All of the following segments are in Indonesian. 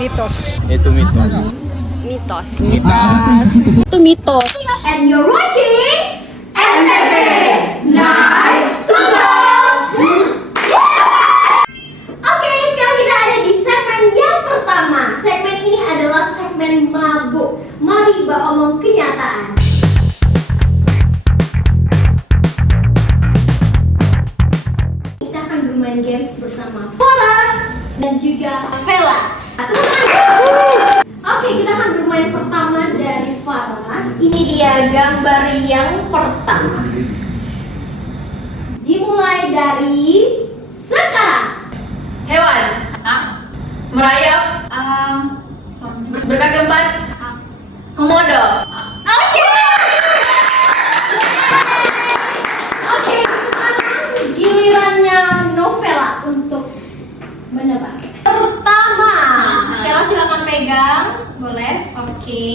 Mitos. Itu mitos. Mitos. Itu mitos. And you're watching NTT Nice to Know. Oke, sekarang kita ada di segmen yang pertama. Segmen ini adalah segmen mabuk. Mari omong kenyataan. Kita akan bermain games bersama Farah dan juga Vela. Oke, kita akan bermain pertama dari Farah. Ini dia gambar yang pertama. Dimulai dari sekarang. Hewan. Merayap. Berkaki empat. Komodo. Oke. Oke, sekarang gilirannya Novela untuk menebak. Pertama, Vela silakan pegang, boleh? Oke.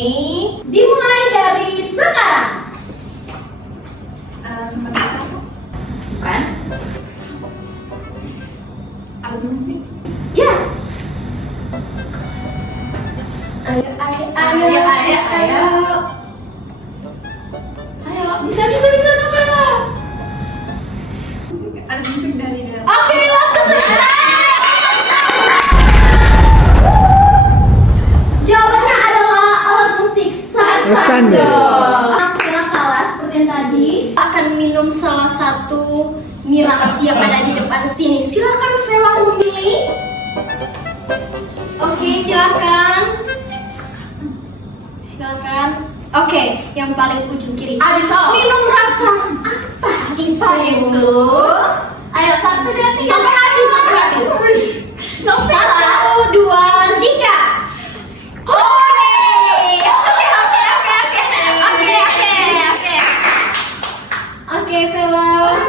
Dimulai dari sekarang. Tempat wisata. Bukan. Alat musik. Yes. Ayo. Ayo, bisa Novela. Alat musik dari dalam. Oke, waktu selesai. Jawabannya adalah alat musik Sando. Vela kalah seperti yang tadi. Akan minum salah satu miras yang ada di depan sini. Silakan Vela memilih. Oke, silakan. Oke, yang paling ujung kiri. Abiso. Minum rasa apa itu? Ayo, 1, 2, 3. Sampai habis. Novela. 1, 2, 3. Oke. Oke, Vela.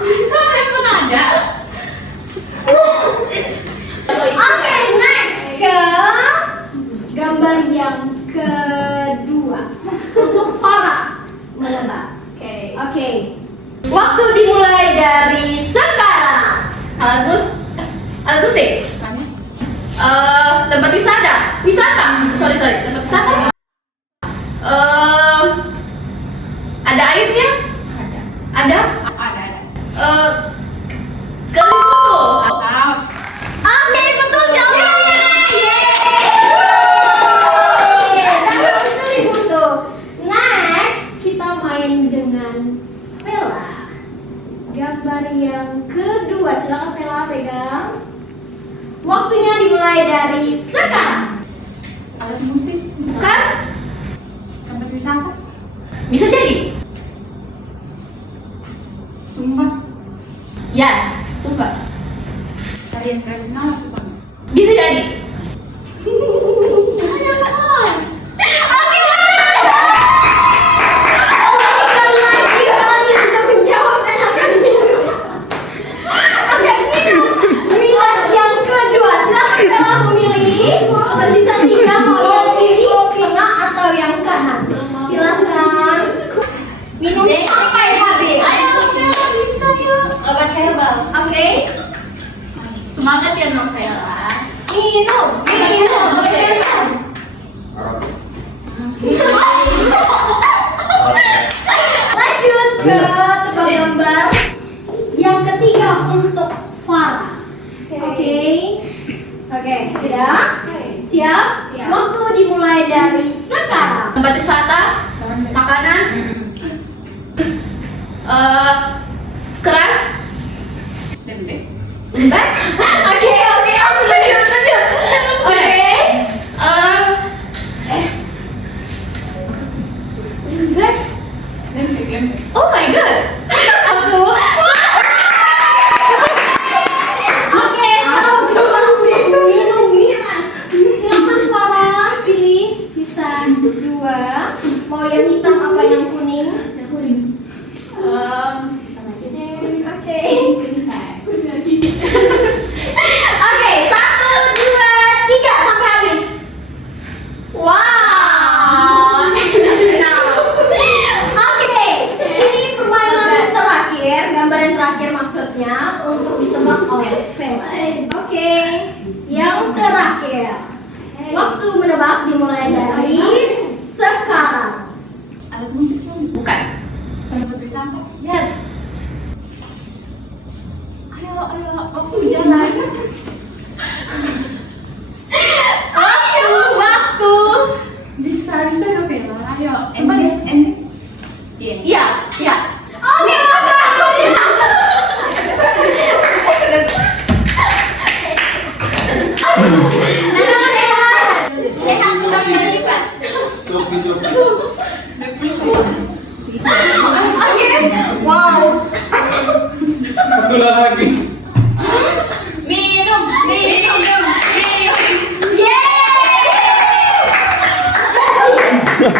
Kan handphone ada. Oke, next ke gambar yang kedua untuk Farah menebak. Oke. Waktu dimulai dari sekarang. Alat musik. Tempat wisata. Sorry. Tempat wisata. Ada airnya? Ada. Kali foto. Oke, betul jawabannya. Yeay. Betul. Next, kita main dengan Vela. Gambar yang kedua. Silakan Vela pegang. Waktunya dimulai dari sekarang. Alat musik. Bukan. Tempat wisata. Bisa jadi. Sumba. Yes, Sumba. Tarian tradisional atau sama? Bisa jadi. Ayo, on. Tersisa 3, mau yang kiri, tengah atau yang kanan. Silakan minum sampai habis. Ayo, bisa yuk. Obat herbal. Oke, Semangat ya Novela. minum. Lanjut ke tebak gambar yang ketiga untuk Farah. Oke, sudah? Siap? Waktu dimulai dari sekarang. Tempat wisata, makanan, keras, lembek. Oke, lanjut. Oke. Lembek. Oh my god. Satu. Oke, sekarang kita minum miras. Silakan Farah pilih sisa 2. Mau yang hitam apa yang kuning? Yang kuning. Oke. Oke, 1, 2, 3 sampai habis. Wow. Oke, ini permainan terakhir, gambar yang terakhir maksudnya untuk ditebak oleh Vela. Oke, yang terakhir. Waktu menebak dimulai dari sekarang. Alat musik dong. Bukan. Buat bersantap. Yes. Ayo, waktu jalan. Waktu. Bisa nggak Vela? Ayo. Ending. Iya. Oke, waktu. Sehat sekali Pak. Sopi. Oke, wow. Ulang lagi. Minum.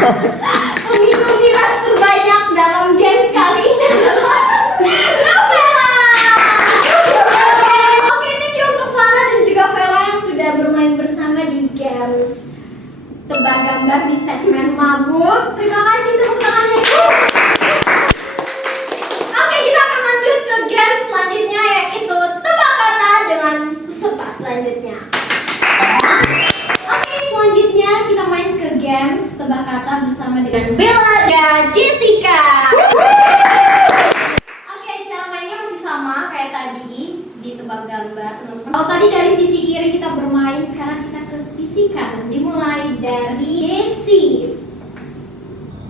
Peminum miras terbanyak dalam games kali ini adalah Rafaela. Oke, thank you untuk Farah dan juga Vela yang sudah bermain bersama di games tebak gambar di segmen mabuk. Terima kasih tepuk tangannya. Oke, kita akan lanjut ke games selanjutnya, yaitu tebak kata dengan peserta selanjutnya. Oke, selanjutnya kita main ke games tebak kata bersama dengan Bella dan Jessica. Oke, cara mainnya masih sama kayak tadi di tebak gambar, teman-teman. Kalau tadi dari sisi kiri kita bermain, sekarang kita ke sisi kanan. Dimulai dari Jessie.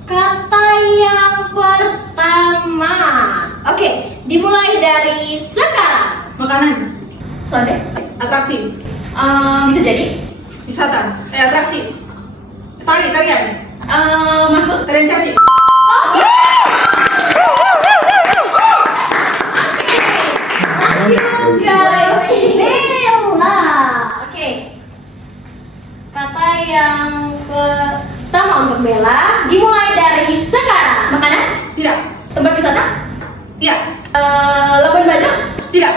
Kata yang pertama. Oke, dimulai dari sekarang. Makanan, Sonde. atraksi, Bisa jadi. wisata, atraksi, tarian, Masuk. tarian caci. Oke. Lanjut ke Bella. Oke. Kata yang pertama untuk Bella dimulai dari sekarang. Makanan. Tidak, Tempat wisata. tidak, Labuan Bajo. tidak,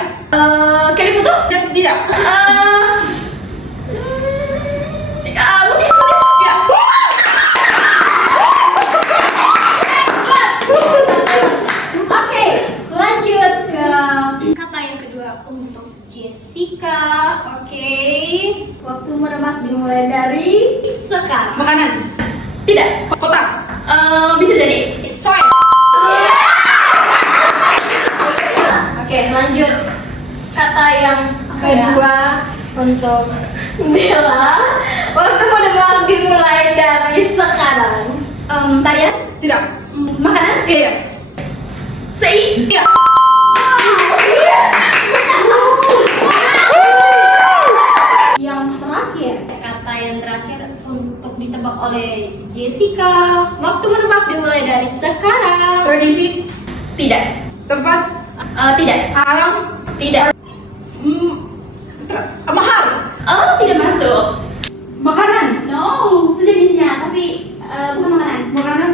Kelly Putu. tidak, Mutis. tidak. Oke, lanjut ke kata yang kedua untuk Jessica. Oke, waktu menebak dimulai dari sekarang. Makanan, Tidak. kota, Bisa jadi. soal, Oke, lanjut kata yang kedua untuk Bella. Waktu menebak dimulai dari sekarang. Tarian. tidak, Makanan. iya, Sei. iya, Yang terakhir, kata yang terakhir untuk ditebak oleh Jessica. Waktu menebak dimulai dari sekarang. tradisi, Tidak. tempat, Tidak. alam, Tidak. mahal, Tidak masuk. makanan, No, sejenisnya, tapi bukan makanan. makanan,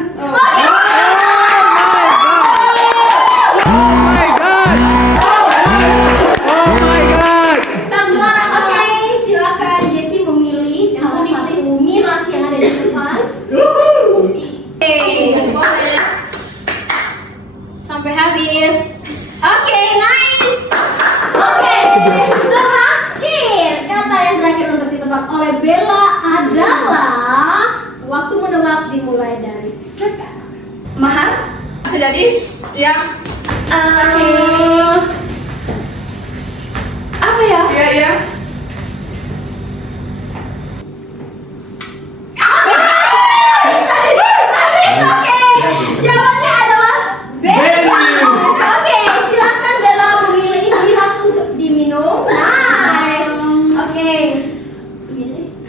Oke, silakan Jessie memilih salah satu miras yang ada di depan. Sampai habis. Oke, nice. Oke, terakhir kata yang terakhir untuk ditebak oleh Bella adalah waktu menebak dimulai dari sekarang. Mahar. bisa jadi, ya, Apa ya? iya, Oke, jawabannya adalah Bella. Oke, silakan Bella memilih miras untuk diminum. Nice. Oke.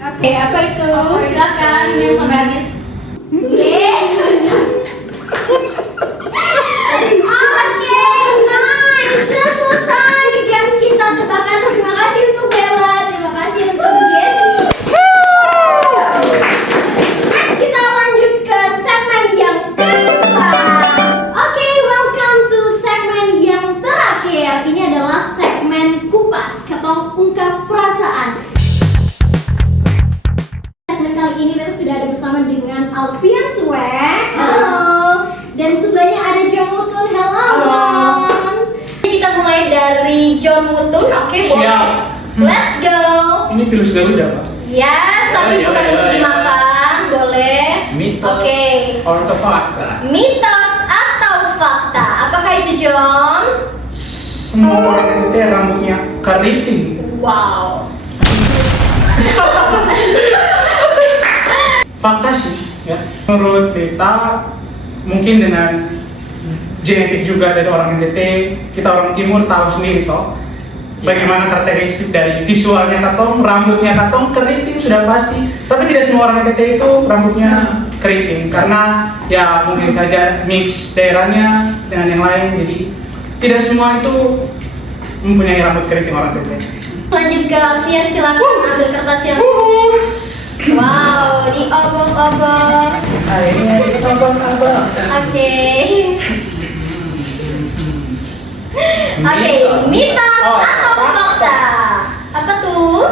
Oke, apa itu? Silakan minum sampai habis. Oke, nice. Sudah selesai games kita tebakan. Terima kasih untuk Bella, terima kasih untuk Jessie. Next kita lanjut ke segmen yang kedua. Oke, welcome to segmen yang terakhir. Ini adalah segmen kupas atau ungkap perasaan. Segmen kali ini kita sudah ada bersama dengan Alfian Swag. Halo. Dan sebelahnya ada John Mutun. Halo, John. Kita mulai dari John Mutun. Oke, boleh. Siap. Let's go. Ini pilus Garuda, Pak. Yes, tapi bukan untuk dimakan. Boleh. Mitos Oke. atau fakta? Mitos atau fakta? Apakah itu, John? Semua orang NTT rambutnya keriting. Wow. Fakta sih, ya. Menurut beta, mungkin dengan genetik juga dari orang NTT, kita orang Timur tahu sendiri toh. Bagaimana karakteristik dari visualnya katong, rambutnya katong keriting sudah pasti. Tapi tidak semua orang NTT itu rambutnya keriting, karena ya mungkin saja mix daerahnya dengan yang lain. Jadi tidak semua itu mempunyai rambut keriting orang NTT. Lanjut ke Alfian, silakan ambil kertas yang wow, diobok-obok. Ini abang-abang. Oke. Oke, mitos atau fakta? Apa tuh?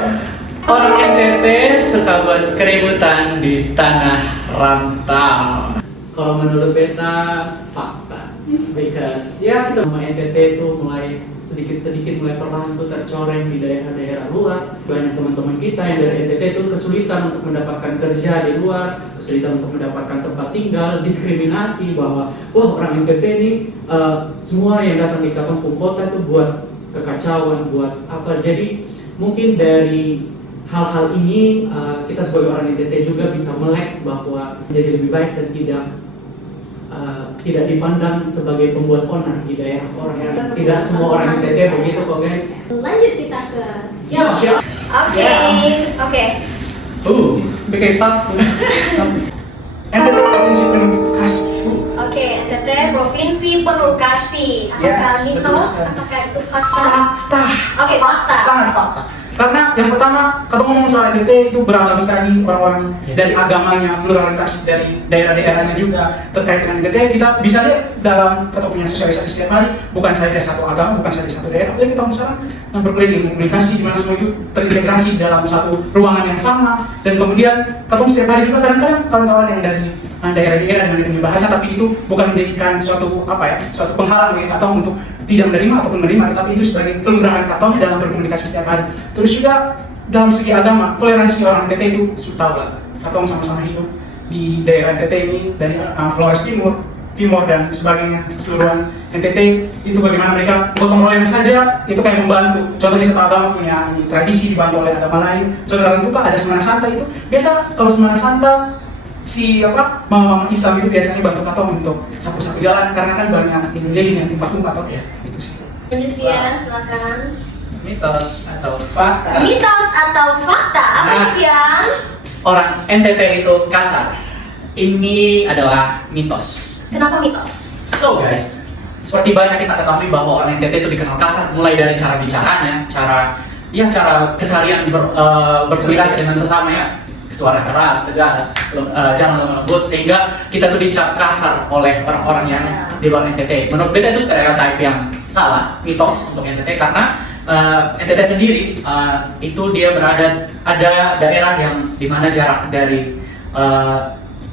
Orang NTT suka buat keributan di tanah rantau. Kalau menurut beta, fakta. Because ya kita sama NTT itu mulai sedikit-sedikit mulai perlahan itu tercoreng di daerah-daerah luar. Banyak teman-teman kita yang dari NTT itu kesulitan untuk mendapatkan kerja di luar, kesulitan untuk mendapatkan tempat tinggal, diskriminasi bahwa wah orang NTT ini semua yang datang di kampung kota itu buat kekacauan, buat apa. Jadi mungkin dari hal-hal ini kita sebagai orang NTT juga bisa melek bahwa menjadi lebih baik dan tidak dipandang sebagai pembuat onar di daerah orang yang tidak semua orang NTT begitu kok guys. Lanjut kita ke John. Siap. Oke, oke. Bikin tak. NTT provinsi penuh kasih. Oke, NTT provinsi penuh kasih. Apakah Yes, betul mitos? sekali. Apakah itu fakta? Fakta. Oke, fakta. Sangat fakta. Karena yang pertama, kalau ngomong soal NTT itu beragam sekali orang-orang dari agamanya, pluralitas dari daerah-daerahnya juga terkait dengan NTT. Kita bisa lihat dalam kita punya sosialisasi setiap hari, bukan saja satu agama, bukan saja satu daerah. Tapi kita sekarang yang berkuliah di komunikasi, di mana semua itu terintegrasi dalam satu ruangan yang sama. Dan kemudian kita setiap hari juga kadang-kadang kawan-kawan yang dari daerah-daerah dengan punya bahasa, tapi itu bukan menjadikan suatu suatu penghalang ya, atau untuk tidak menerima ataupun menerima, tetapi itu sebagai kelurahan katong dalam berkomunikasi setiap hari. Terus juga dalam segi agama, toleransi orang NTT itu sudah tahu lah. Katong sama-sama hidup di daerah NTT ini dari Flores Timur dan sebagainya, keseluruhan NTT itu bagaimana mereka gotong royong saja itu kayak membantu. Contohnya satu agama punya tradisi dibantu oleh agama lain. Saudara itu ada Semana Santa itu biasa kalau Semana Santa si mama Islam itu biasanya bantu katong untuk sapu-sapu jalan karena kan banyak ini yang tumpah-tumpah toh ya itu sih. Lanjut Fian, silakan. Mitos atau fakta? Mitos atau fakta? Apa itu Fian? Orang NTT itu kasar. Ini adalah mitos. Kenapa mitos? So guys, seperti banyak kita ketahui bahwa orang NTT itu dikenal kasar, mulai dari cara bicaranya, cara keseharian berkomunikasi dengan sesama ya, suara keras, tegas, jangan lemah lembut, sehingga kita tuh dicap kasar oleh orang-orang yang di luar NTT. Menurut beta itu stereotype yang salah, mitos untuk NTT karena NTT sendiri itu dia ada daerah yang dimana jarak dari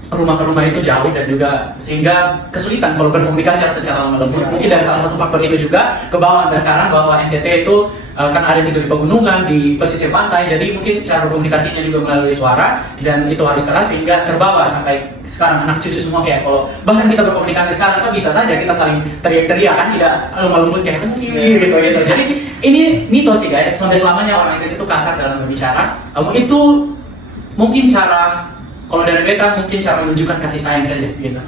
rumah ke rumah itu jauh dan juga sehingga kesulitan kalau berkomunikasi secara lemah lembut. Mungkin dari salah satu faktor itu juga ke bawah sampai sekarang bahwa NTT itu kan ada di pegunungan, di pesisir pantai, jadi mungkin cara berkomunikasinya juga melalui suara dan itu harus keras sehingga terbawa sampai sekarang anak cucu semua kayak kalau bahkan kita berkomunikasi sekarang bisa saja kita saling teriak-teriak kan tidak lemah lembut kayak gitu. Jadi ini mitos sih guys, sampai selamanya orang NTT itu kasar dalam berbicara. Itu mungkin cara kalau dari beta mungkin cara menunjukkan kasih sayang saja gitu.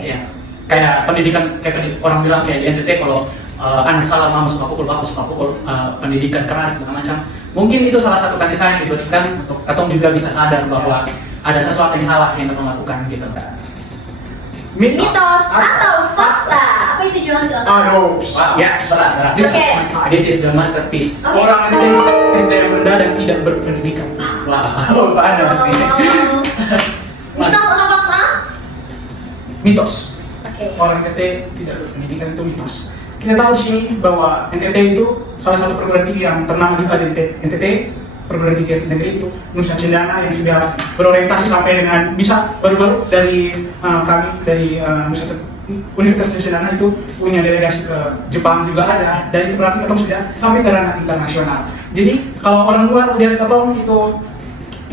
Ya. Kayak pendidikan orang bilang kayak di NTT kalau anak salah mama suka pukul, bapak suka pukul, pendidikan keras segala macam. Mungkin itu salah satu kasih sayang diberikan untuk katong juga bisa sadar bahwa ada sesuatu yang salah yang katong lakukan gitu. Mitos atau fakta? Apa itu John? Silakan. Aduh, Ya, berat. This is the masterpiece. Oke. orang NTT SDM rendah dan tidak berpendidikan. Wow, panas nih. Mitos atau fakta? Mitos. Oke. Orang NTT tidak berpendidikan itu mitos. Kita tahu di sini bahwa NTT itu salah satu perguruan tinggi yang ternama juga di NTT, perguruan tinggi negeri itu Nusa Cendana yang sudah berorientasi sampai dengan bisa baru-baru dari kami dari Nusa Universitas Indonesia itu punya delegasi ke Jepang juga ada, dan itu berarti ketemu sudah sampai ke ranah internasional. Jadi kalau orang luar lihat ketemu itu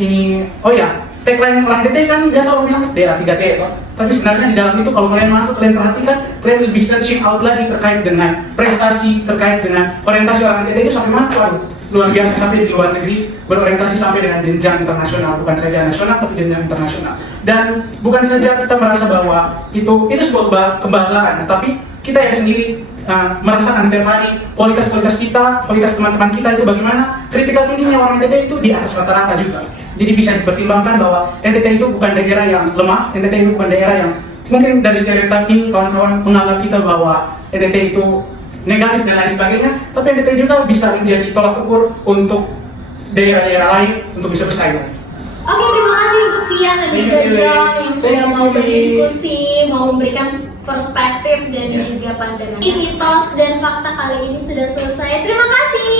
ini, oh ya, tagline orang NTT kan biasa orang bilang daerah 3T ya, tapi sebenarnya di dalam itu kalau kalian masuk, kalian perhatikan, kalian lebih searching out lagi terkait dengan prestasi, terkait dengan orientasi orang NTT itu sampai mana. Waduh, luar biasa, sampai di luar negeri berorientasi sampai dengan jenjang internasional, bukan saja nasional tapi jenjang internasional. Dan bukan saja kita merasa bahwa itu sebuah kebanggaan, tapi kita yang sendiri merasakan setiap hari kualitas kita, kualitas teman-teman kita itu bagaimana. Critical thinkingnya orang NTT itu di atas rata-rata juga. Jadi bisa dipertimbangkan bahwa NTT itu bukan daerah yang lemah, NTT itu bukan daerah yang mungkin dari stereotip ini kawan-kawan menganggap kita bahwa NTT itu negatif dan lain sebagainya, tapi NTT juga bisa menjadi tolak ukur untuk daerah-daerah lain untuk bisa bersaing. Oke, terima kasih untuk Vian dan juga John yang sudah mau berdiskusi, mau memberikan perspektif dan juga pandangan. Mitos dan fakta kali ini sudah selesai. Terima kasih.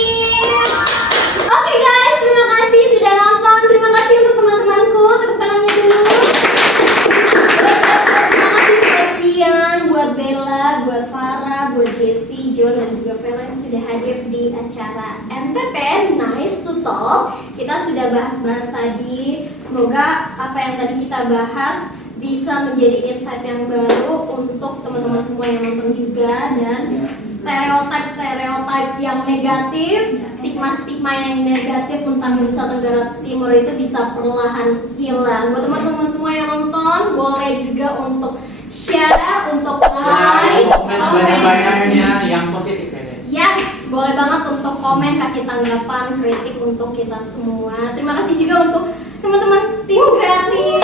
Oke guys, terima kasih sudah nonton. Terima kasih untuk teman-temanku. Tepuk tangannya dulu. Terima kasih buat Vian, buat Bella, buat Farah, buat Jessie, John dan juga Vela yang sudah hadir di acara MPP Nice to Talk. Kita sudah bahas-bahas tadi. Semoga apa yang tadi kita bahas bisa menjadi insight yang baru untuk teman-teman semua yang nonton juga, dan stereotip yang negatif, stigma yang negatif tentang Nusa Tenggara Timur itu bisa perlahan hilang. Buat teman-teman semua yang nonton, boleh juga untuk share, untuk like, komen sebanyak-banyaknya yang positif ya guys. Yes, boleh banget untuk komen, kasih tanggapan, kritik untuk kita semua. Terima kasih juga untuk teman-teman tim kreatif.